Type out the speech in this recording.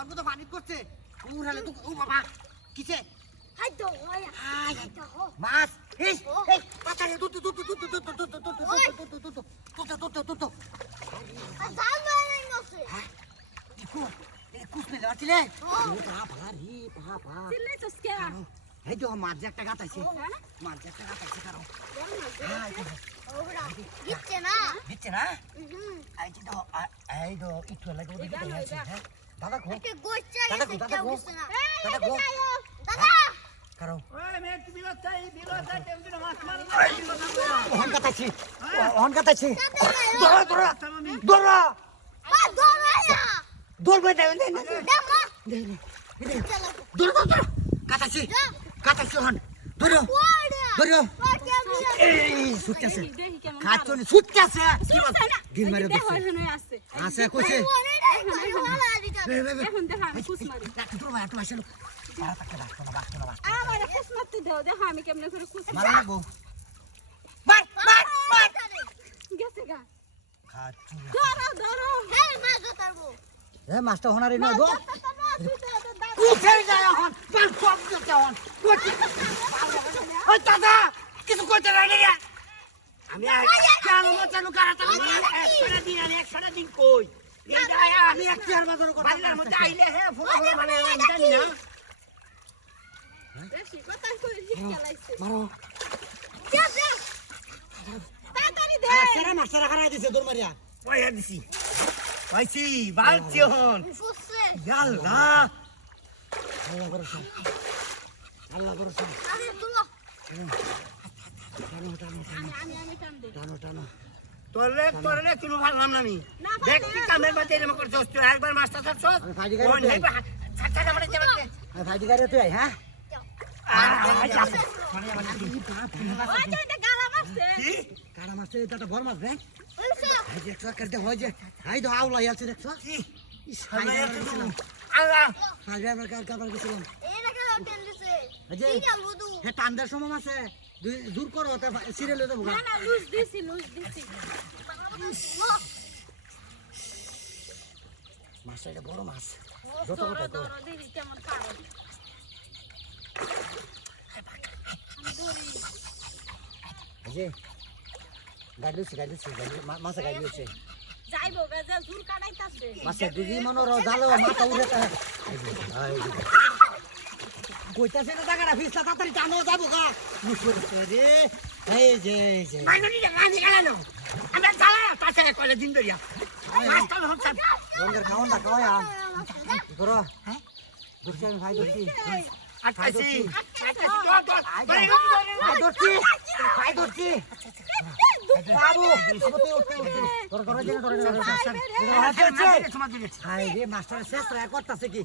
অল্প তো পানি করছে উড়ালে তো ও বাবা কিছে হাই তো ওই হাই তো মাছ এই এই পাতারে দুটো জাল মারাই নছে কুছ মেলে আছিলে ও বাবা রে বাবা চিল্লাই তো স্কেরা এই তো মাছ একটা গাতাইছে মাছ একটা গাতাইছে কারো ওরা দিচ্ছে না দিচ্ছে না এই তো একটু লাগে ওদিকে হ্যাঁ দাদা গো একটা গোছ চাই দাদা গো দাদা গো দাদা কারো ওই মে বিলত চাই টেনশন মাছ মার অন কাটাইছে দৌড়া দৌড় বেটা কাটাইছে হন ধরো এই সুটকাছে খাচ্ছনি সুটকাছে কি বল গিল মারে দেখছে আছে কইছে এখন দেখা আমি কুছ মারি তোর ভাই একটু আসলো তাকে বাস্ত না আমার কুছ মারতে দাও দেখো আমি কেমনে করে কুছ মারা লাগবো মার গেছে গা খাচ্ছনি ধরো হ্যাঁ মাছ ধরবো এ মাছটা হনারে না গো তুই তো দাদা উঠে যায় এখন পাল সব দিতে হন ওই দাদা কিছু করতে লাগে রে আমি কেন মচানো কারাটা একশোটা দিন কই আমি এক চেয়ার বাজার কথা বাজারের মধ্যে আইলে হে ফুলা মানে আমি জানি না বেশি কথা কই চালাইছে মারো যা তাড়াতাড়ি দে সেরা মাছটা খারাই দিছে দৌড় মারিয়া পয়সা দিছি পাইছি বালছি হন ফুসছে ইয়াল্লা আল্লাহ ভরসা আরে তুলো টানো আমি টান দে টানো তোরে কোনো ভাবলাম না আমি দেখ কি কামের মধ্যে এরকম করছস তুই একবার মাস্টার ছাড়ছস আমি ফাইডি গাড়ি ওই নেই ছাড়ছা মানে যাবে আমি ফাইডি গাড়ি তুই হ্যাঁ ওই যে এটা গালা মারছে কি কাড়া মাছটা এটা বড় মাছ রে ওইসা এই যে ট্রাক করতে হয় যে হাই দো আউলা ইয়াছে দেখছো কি আল্লাহ আল্লাহ হাই আমরা কাবার গেছিলাম এটা কেন টেন দিছে এই যে সিরিয়াল বদু হে টান্দার সময় আছে দূর করো ওটা সিরিয়ালে দেবো না না লুজ দিছি মাছটা এটা বড় মাছ যত বড় ধরো দেখি কেমন পারো আমি ধরি এই যে গাড়ি মাছে গাড়ি হচ্ছে যাইবো গাজা জুর কাটাইতাছে মাছে দিদি মনো জালো মাথা উড়ে কইতাছে না জায়গাটা ফিসলা তাড়াতাড়ি টানো যাবো গা রে এই যে মাইননি গানি গালানো আমরা জ্বালা তাছাড়া কলে দিন ধরিয়া মাছটা হচ্ছে রঙের খাওয়ান না খাওয়াই আম করো হ্যাঁ ধরছি আমি ভাই ধরছি আটকাইছি ভাই ধরছি বাবু তোর করে দিন তোর হাই রে মাস্টার শেষ করতেছে কি